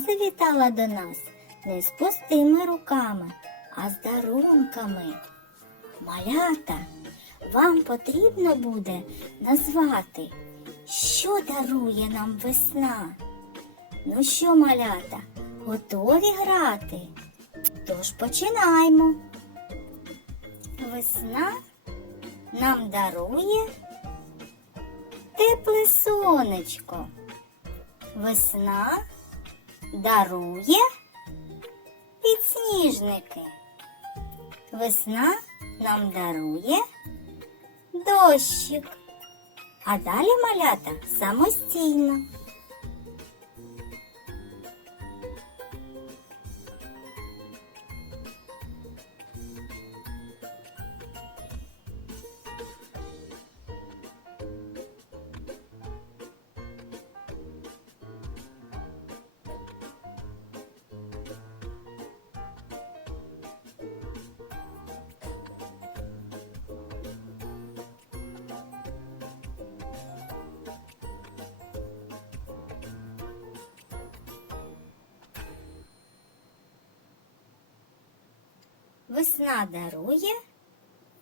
Завітала до нас не з пустими руками, а з дарунками. Малята, вам потрібно буде назвати, що дарує нам весна. Ну що, малята, готові грати? Тож починаємо. Весна нам дарує тепле сонечко. Весна дарує підсніжники. Весна нам дарує дощик. А далі малята самостійно.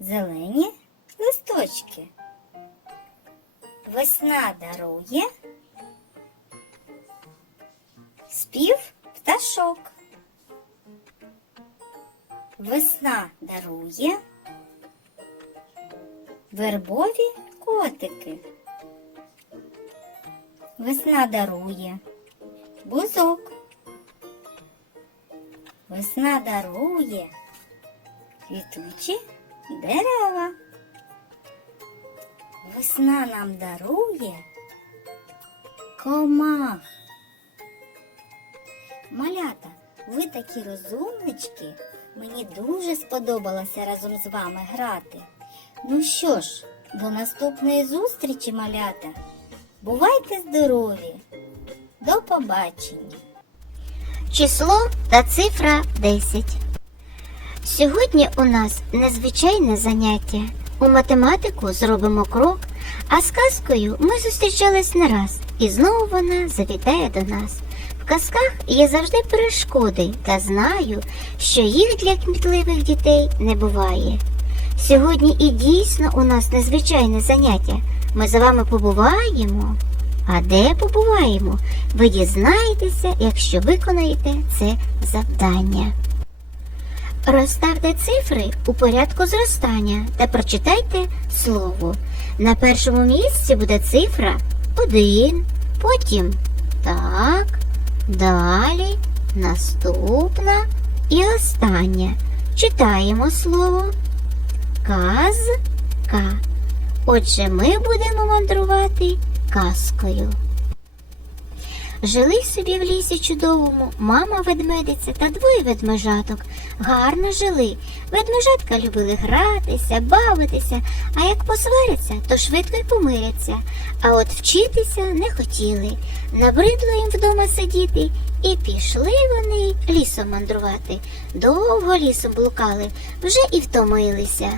Зелені листочки. Весна дарує спів пташок. Весна дарує вербові котики. Весна дарує бузок. Весна дарує квітучі дерева. Весна нам дарує комах. Малята, ви такі розумнички. Мені дуже сподобалося разом з вами грати. Ну що ж, до наступної зустрічі, малята. Бувайте здорові! До побачення! Число та цифра 10. Сьогодні у нас незвичайне заняття. У математику зробимо крок, а з казкою ми зустрічались не раз, і знову вона завітає до нас. В казках є завжди перешкоди, та знаю, що їх для кмітливих дітей не буває. Сьогодні і дійсно у нас незвичайне заняття. Ми з вами побуваємо. А де побуваємо? Ви дізнаєтеся, якщо виконаєте це завдання. Розставте цифри у порядку зростання та прочитайте слово. На першому місці буде цифра 1, потім так, далі, наступна і остання. Читаємо слово казка. Отже, ми будемо мандрувати казкою. Жили собі в лісі чудовому мама ведмедиця та двоє ведмежаток. Гарно жили. Ведмежатка любили гратися, бавитися, а як посваряться, то швидко й помиряться. А от вчитися не хотіли. Набридло їм вдома сидіти, і пішли вони лісом мандрувати. Довго лісом блукали, вже і втомилися.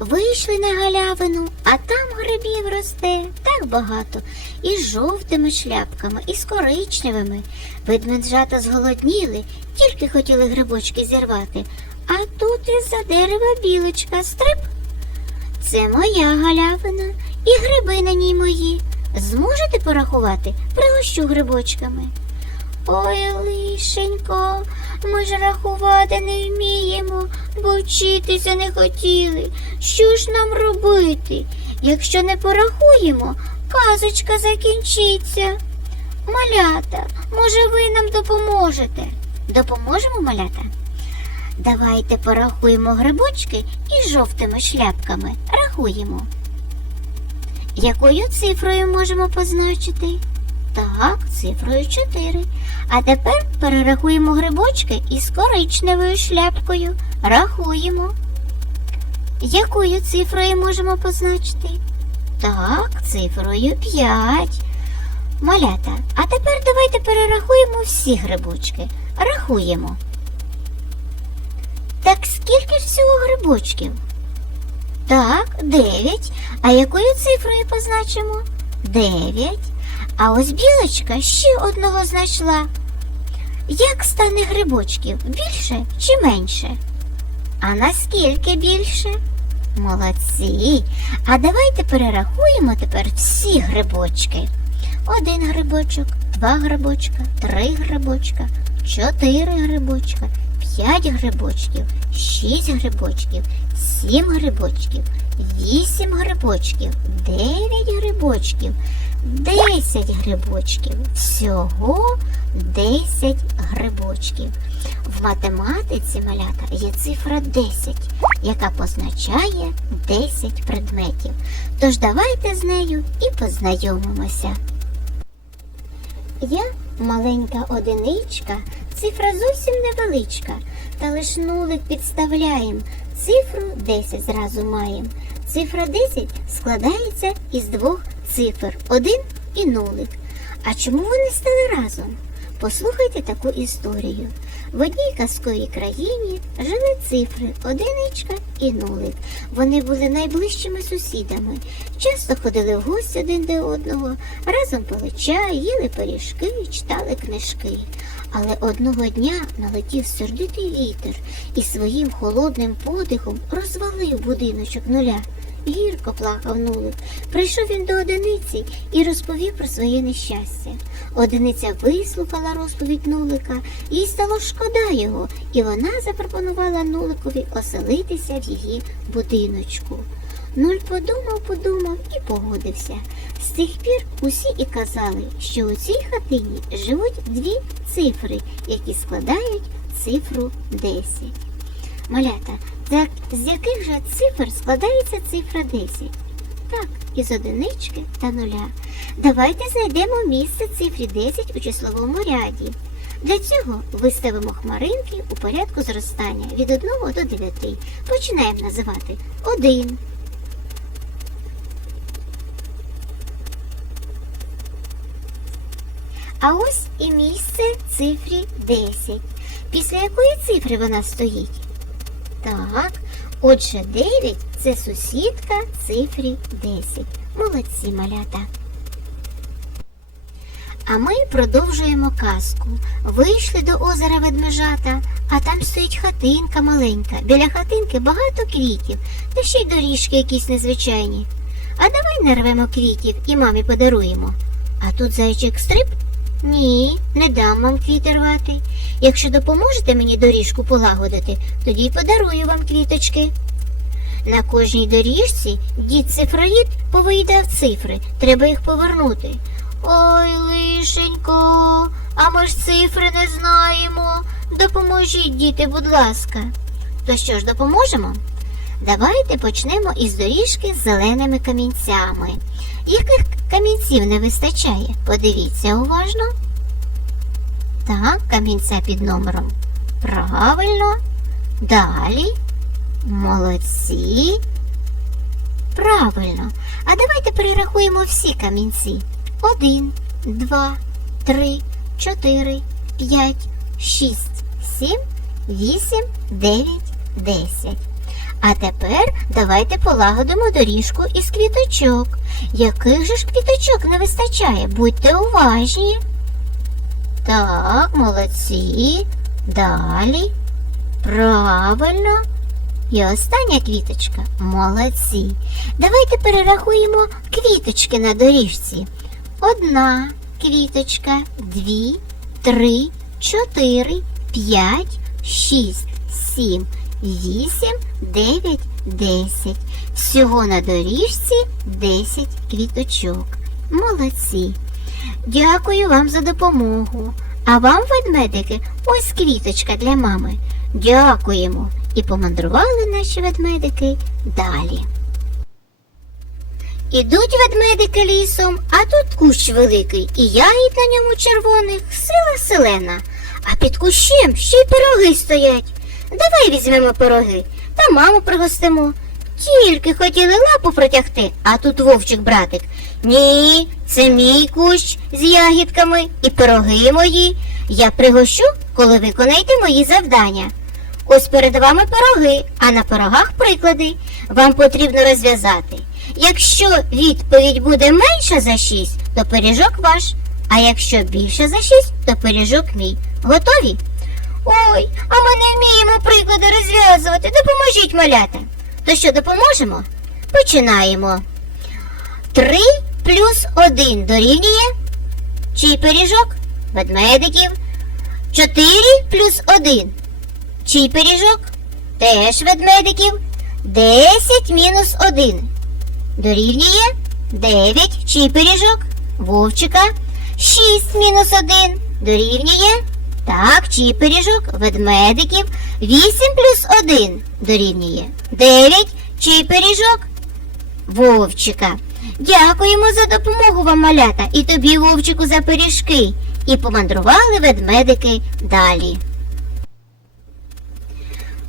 Вийшли на галявину, а там грибів росте так багато, і з жовтими шляпками, і з коричневими. Ведмеджата зголодніли, тільки хотіли грибочки зірвати. А тут із-за дерева білочка стрип. Це моя галявина, і гриби на ній мої. Зможете порахувати? Пригощу грибочками. Ой, лишенько, ми ж рахувати не вміємо, бо вчитися не хотіли. Що ж нам робити? Якщо не порахуємо, казочка закінчиться. Малята, може, ви нам допоможете? Допоможемо, малята? Давайте порахуємо грибочки із жовтими шляпками. Рахуємо. Якою цифрою можемо позначити? Так, цифрою 4. А тепер перерахуємо грибочки із коричневою шляпкою. Рахуємо. Якою цифрою можемо позначити? Так, цифрою 5. Малята, а тепер давайте перерахуємо всі грибочки. Рахуємо. Так скільки ж всього грибочків? Так, 9. А якою цифрою позначимо? 9. А ось білочка ще одного знайшла. Як стане грибочків? Більше чи менше? А наскільки більше? Молодці. А давайте перерахуємо тепер всі грибочки. Один грибочок, два грибочка, три грибочка, чотири грибочка, п'ять грибочків, шість грибочків, сім грибочків, вісім грибочків, дев'ять грибочків, десять грибочків. Всього десять грибочків. В математиці малята є цифра 10, яка позначає 10 предметів. Тож давайте з нею і познайомимося. Я маленька одиничка, цифра зовсім невеличка, та лиш нулик підставляєм, цифру 10 зразу маєм. Цифра 10 складається із двох цифр 1 і нулик. А чому вони стали разом? Послухайте таку історію. В одній казковій країні жили цифри одиничка і нулик. Вони були найближчими сусідами. Часто ходили в гості один до одного, разом пили чай, їли пиріжки, читали книжки. Але одного дня налетів сердитий вітер і своїм холодним подихом розвалив будиночок нуля. Гірко плакав нулик. Прийшов він до одиниці і розповів про своє нещастя. Одиниця вислухала розповідь нулика, їй стало шкода його, і вона запропонувала нуликові оселитися в її будиночку. Нуль подумав, подумав і погодився. З тих пір усі і казали, що у цій хатині живуть дві цифри, які складають цифру 10. Малята, з яких же цифр складається цифра 10? Так, із одинички та нуля. Давайте знайдемо місце цифрі 10 у числовому ряді. Для цього виставимо хмаринки у порядку зростання від 1 до 9. Починаємо називати 1. А ось і місце цифрі 10. Після якої цифри вона стоїть? Так, отже, 9 це сусідка цифрі 10. Молодці малята. А ми продовжуємо казку. Вийшли до озера ведмежата, а там стоїть хатинка маленька. Біля хатинки багато квітів, та ще й доріжки якісь незвичайні. А давай нарвемо квітів і мамі подаруємо. А тут зайчик стрип? Ні, не дам вам квіти рвати. Якщо допоможете мені доріжку полагодити, тоді й подарую вам квіточки. На кожній доріжці дід цифроїд повиїдав цифри, треба їх повернути. Ой, лишенько, а ми ж цифри не знаємо. Допоможіть, діти, будь ласка. То що ж, допоможемо? Давайте почнемо із доріжки з зеленими камінцями. Яких камінців не вистачає? Подивіться уважно. Так, камінця під номером. Правильно. Далі. Молодці. Правильно. А давайте перерахуємо всі камінці. Один, два, три, чотири, п'ять, шість, сім, вісім, дев'ять, десять. А тепер давайте полагодимо доріжку із квіточок. Яких же ж квіточок не вистачає? Будьте уважні. Так, молодці. Далі. Правильно. І остання квіточка. Молодці. Давайте перерахуємо квіточки на доріжці. Одна квіточка, дві, три, чотири, п'ять, шість, сім, вісім, дев'ять, десять. Всього на доріжці десять квіточок. Молодці. Дякую вам за допомогу. А вам, ведмедики, ось квіточка для мами. Дякуємо. І помандрували наші ведмедики далі. Ідуть ведмедики лісом, а тут кущ великий, і ягід на ньому червоних, сила селена. А під кущем ще й пироги стоять. Давай візьмемо пироги та маму пригостимо. Тільки хотіли лапу протягти, а тут вовчик братик. Ні, це мій кущ з ягідками і пироги мої. Я пригощу, коли виконаєте мої завдання. Ось перед вами пироги, а на пирогах приклади. Вам потрібно розв'язати. Якщо відповідь буде менша за 6, то пиріжок ваш. А якщо більше за 6, то пиріжок мій. Готові? Ой, а ми не вміємо приклади розв'язувати. Допоможіть малята. То що, допоможемо? Починаємо. 3 плюс 1 дорівнює. Чий пиріжок? Ведмедиків. 4 плюс 1. Чий пиріжок? Теж ведмедиків. 10 мінус 1. Дорівнює 9. Чий пиріжок? Вовчика. 6 мінус 1. Дорівнює. Так, чий пиріжок? Ведмедиків. 8 плюс 1. Дорівнює. 9. Чий пиріжок? Вовчика. Дякуємо за допомогу вам, малята, і тобі, Вовчику, за пиріжки. І помандрували ведмедики далі.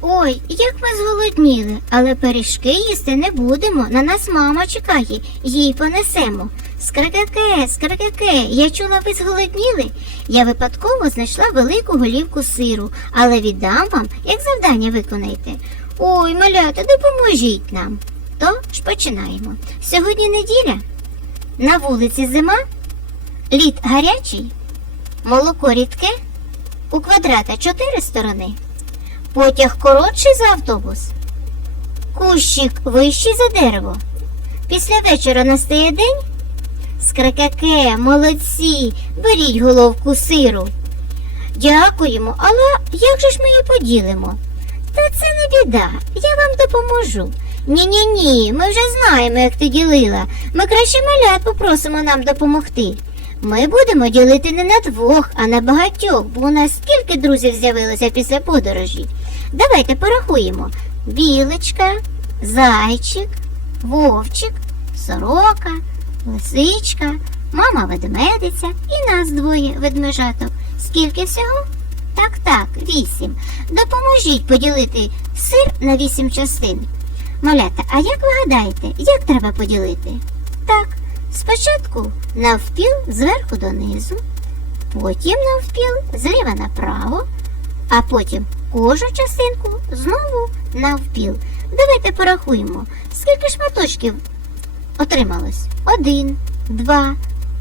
Ой, як ми зголодніли, але пиріжки їсти не будемо. На нас мама чекає, їй понесемо. Скракаке, скракаке, я чула, ви зголодніли. Я випадково знайшла велику голівку сиру, але віддам вам, як завдання виконаєте. Ой, малята, допоможіть нам. Тож починаємо. Сьогодні неділя. На вулиці зима, лід гарячий, молоко рідке, у квадрата чотири сторони. Потяг коротший за автобус. Кущик вищий за дерево. Після вечора настає день. Скракаке, молодці, беріть головку сиру. Дякуємо, але як же ж ми її поділимо? Та це не біда, я вам допоможу. Ні-ні ні, ми вже знаємо, як ти ділила. Ми краще малят попросимо нам допомогти. Ми будемо ділити не на двох, а на багатьох, бо у нас скільки друзів з'явилося після подорожі. Давайте порахуємо: білочка, зайчик, вовчик, сорока, лисичка, мама ведмедиця і нас двоє ведмежаток. Скільки всього? Так, так, вісім. Допоможіть поділити сир на вісім частин. Малята, а як ви гадаєте, як треба поділити? Так, спочатку навпіл зверху донизу, потім навпіл зліва направо, а потім кожну частинку знову навпіл. Давайте порахуємо, скільки шматочків отрималось? Один, два,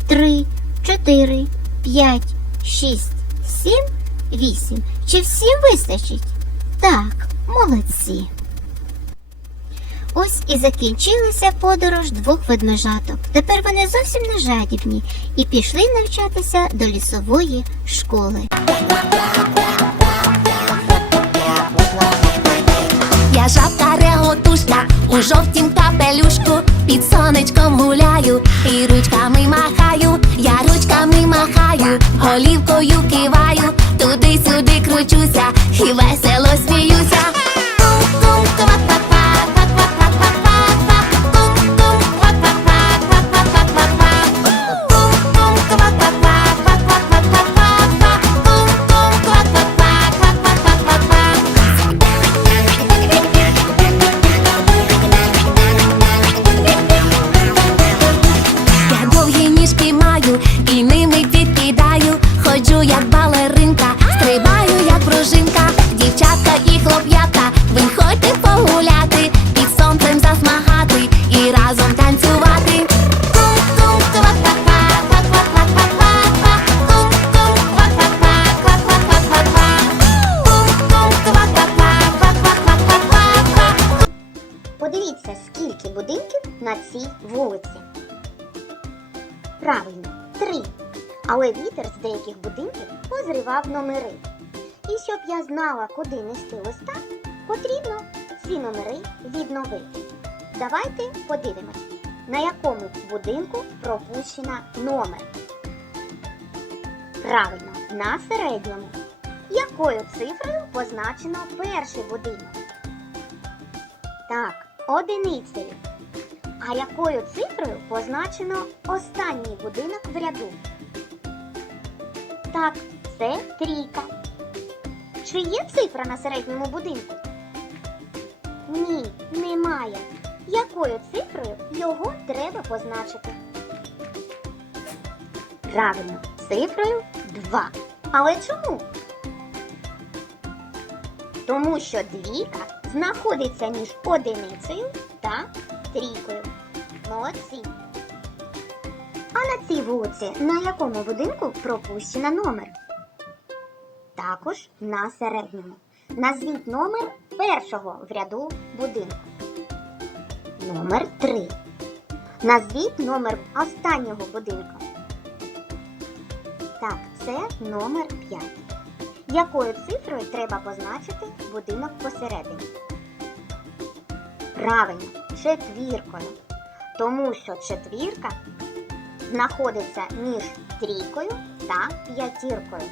три, чотири, п'ять, шість, сім, вісім. Чи всім вистачить? Так, молодці. Ось і закінчилася подорож двох ведмежаток. Тепер вони зовсім не жадібні і пішли навчатися до лісової школи. Я жабка реготушка у жовтім капелюшку, під сонечком гуляю і ручками махаю, я ручками махаю, голівкою киваю, туди-сюди кручуся і весело сміюся. Кум-кум, позривав номери. І щоб я знала, куди нести листа, потрібно ці номери відновити. Давайте подивимось, на якому будинку пропущена номер. Правильно, на середньому. Якою цифрою позначено перший будинок? Так, одиницею. А якою цифрою позначено останній будинок в ряду? Так, це трійка. Чи є цифра на середньому будинку? Ні, немає. Якою цифрою його треба позначити? Правильно, цифрою 2. Але чому? Тому що двійка знаходиться між одиницею та трійкою. Молодці. А на цій вулиці на якому будинку пропущено номер? Також на середньому. Назвіть номер першого в ряду будинку. Номер 3. Назвіть номер останнього будинку. Так, це номер 5. Якою цифрою треба позначити будинок посередині? Правильно, четвіркою. Тому що четвірка знаходиться між трійкою та п'ятіркою.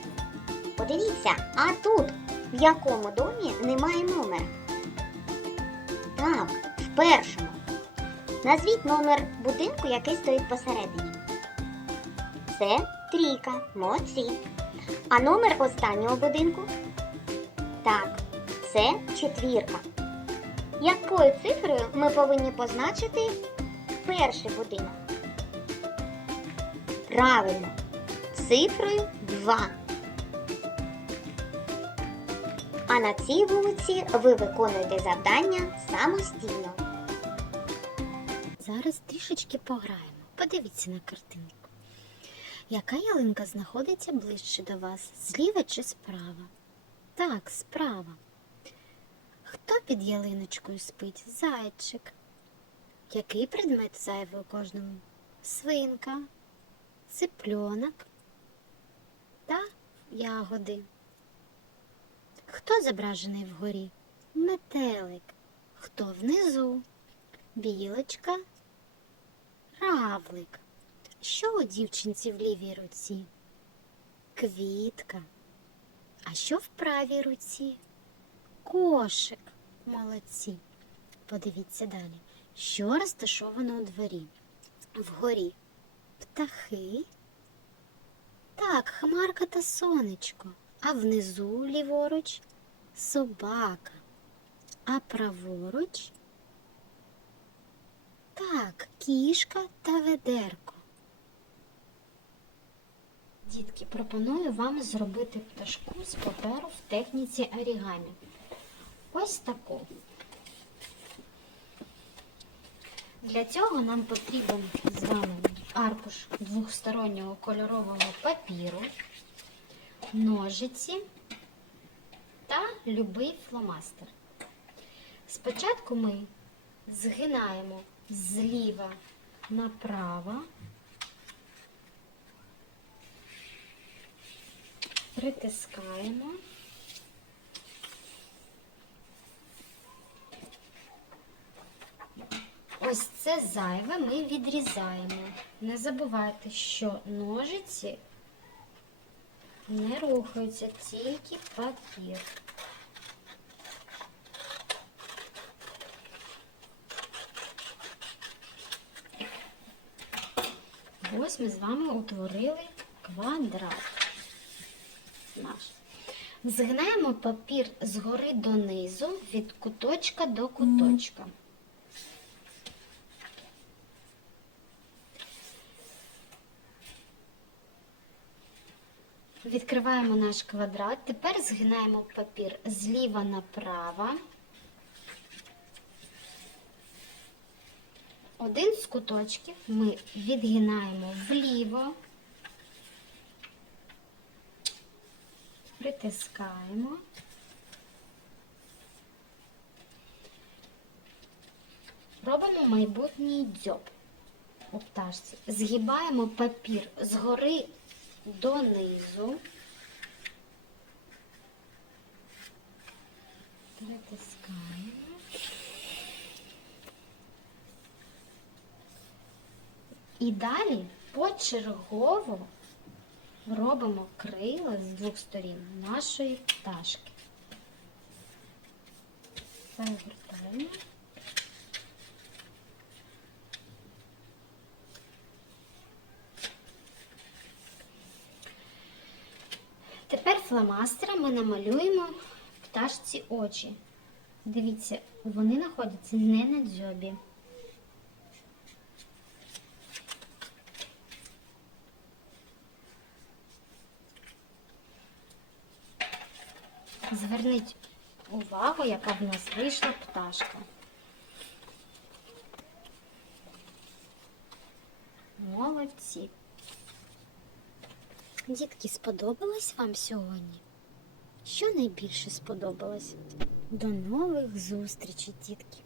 Подивіться, а тут в якому домі немає номера? Так, в першому. Назвіть номер будинку, який стоїть посередині. Це трійка. Молодці. А номер останнього будинку? Так, це четвірка. Якою цифрою ми повинні позначити перший будинок? Правильно, цифрою 2. А на цій вулиці ви виконуєте завдання самостійно. Зараз трішечки пограємо. Подивіться на картинку. Яка ялинка знаходиться ближче до вас? Зліва чи справа? Так, справа. Хто під ялиночкою спить? Зайчик. Який предмет зайвий у кожному? Свинка, цыпленок та ягоди. Хто зображений вгорі? Метелик. Хто внизу? Білочка, равлик. Що у дівчинці в лівій руці? Квітка. А що в правій руці? Кошик. Молодці. Подивіться далі. Що розташовано у дворі? Вгорі птахи. Так, хмарка та сонечко. А внизу ліворуч собака. А праворуч так, кішка та ведерко. Дітки, пропоную вам зробити пташку з паперу в техніці орігамі. Ось таку. Для цього нам потрібен з вами аркуш двохстороннього кольорового папіру, ножиці та любий фломастер. Спочатку ми згинаємо зліва направо, притискаємо. Ось це зайве ми відрізаємо. Не забувайте, що ножиці не рухаються, тільки папір. Ось ми з вами утворили квадрат наш. Згинаємо папір згори донизу від куточка до куточка. Відкриваємо наш квадрат. Тепер згинаємо папір зліва направо. Один з куточків ми відгинаємо вліво, притискаємо. Робимо майбутній дзьоб у пташці. Згибаємо папір згори донизу. Притискаємо. І далі почергово робимо крила з двох сторін нашої пташки. Перегортаємо. Фломастером ми намалюємо пташці очі. Дивіться, вони знаходяться не на дзьобі. Зверніть увагу, яка в нас вийшла пташка. Молодці. Дітки, сподобалось вам сьогодні? Що найбільше сподобалось? До нових зустрічей, дітки!